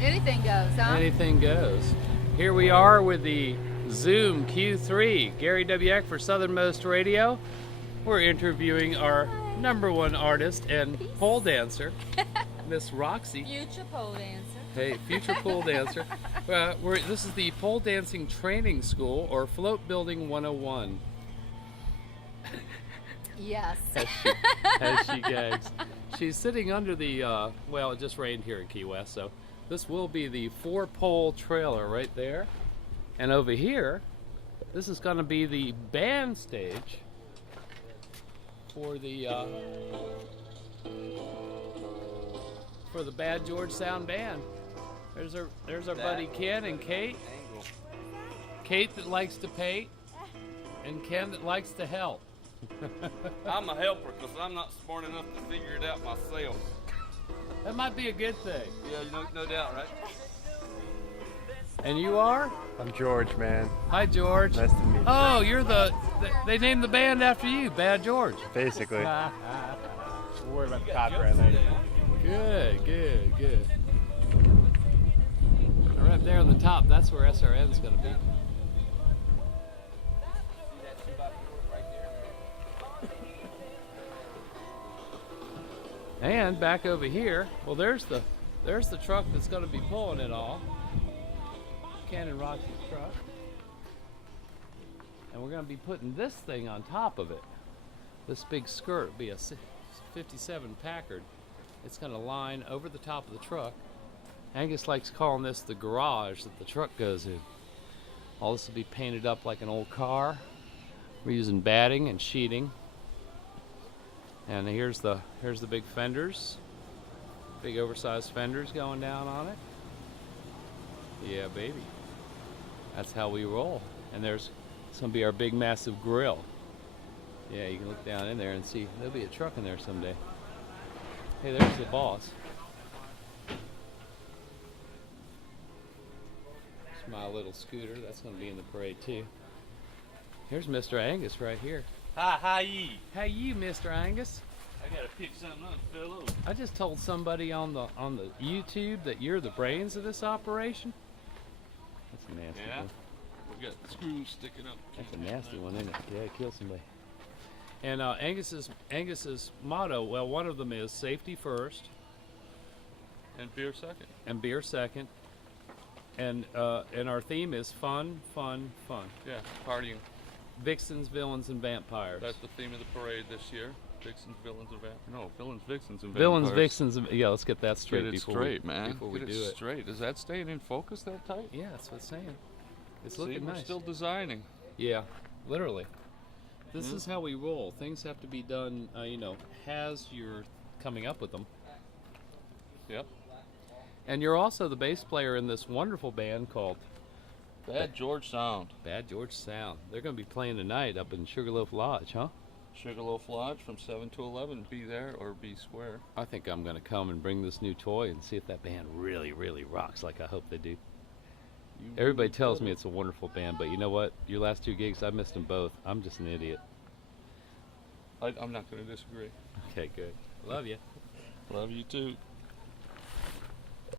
Anything goes, huh? Anything goes. Here we are with the Zoom Q3, Gary W. Eck for Southernmost Radio. We're interviewing our #1 artist and pole dancer, Miss Roxy. Future pole dancer. Hey, future pole dancer. This is the Pole Dancing Training School, or Float Building 101. Yes. As she gags. She's sitting under the, well, it just rained here in Key West, so this will be the 4-pole trailer right there. And over here, this is going to be the band stage for the Bad George Sound Band. There's our buddy Ken and Kate. Kate that likes to paint, and Ken that likes to help. I'm a helper because I'm not smart enough to figure it out myself. That might be a good thing. Yeah, no doubt, right? And you are? I'm George, man. Hi, George. Nice to meet you. Oh, you're they named the band after you, Bad George. Basically. We'll worry about the copyright later. Good. Right there on the top, that's where SRN's going to be. And back over here, well, there's the truck that's going to be pulling it all. Ken and Roxy's truck. And we're going to be putting this thing on top of it. This big skirt will be a 57 Packard. It's going to line over the top of the truck. Angus likes calling this the garage that the truck goes in. All this will be painted up like an old car. We're using batting and sheeting. And here's the big fenders. Big oversized fenders going down on it. Yeah, baby. That's how we roll. And there's going to be our big massive grill. Yeah, you can look down in there and see there'll be a truck in there someday. Hey, there's the boss. It's my little scooter. That's going to be in the parade too. Here's Mr. Angus right here. Hi, ye. How you, Mr. Angus? I gotta pick something up, fellow. I just told somebody on the YouTube that you're the brains of this operation. That's a nasty one. We got screws sticking up. That's a nasty one, isn't it? Yeah, kill somebody. And Angus's motto, well, one of them is safety first, And beer second. and beer second, and our theme is fun, fun, fun. Yeah, partying. Vixens, villains, and vampires. That's the theme of the parade this year. Vixens, villains, and vampires. No, villains, vixens, and vampires. Villains, vixens, and yeah. Let's get that straight. Get it before straight, we, man. Before we Get do it it. straight. Is that staying in focus that tight? Yeah, that's what it's saying. It's See, looking we're nice. still designing. Yeah, literally. This is how we roll. Things have to be done, as you're coming up with them. Yep. And you're also the bass player in this wonderful band called Bad George Sound. Bad George Sound. They're going to be playing tonight up in Sugarloaf Lodge, huh? Sugarloaf Lodge from 7 to 11. Be there or be square. I think I'm going to come and bring this new toy and see if that band really, really rocks like I hope they do. Everybody tells me it's a wonderful band, but you know what? Your last 2 gigs, I missed them both. I'm just an idiot. I'm not going to disagree. Okay, good. Love you. Love you too.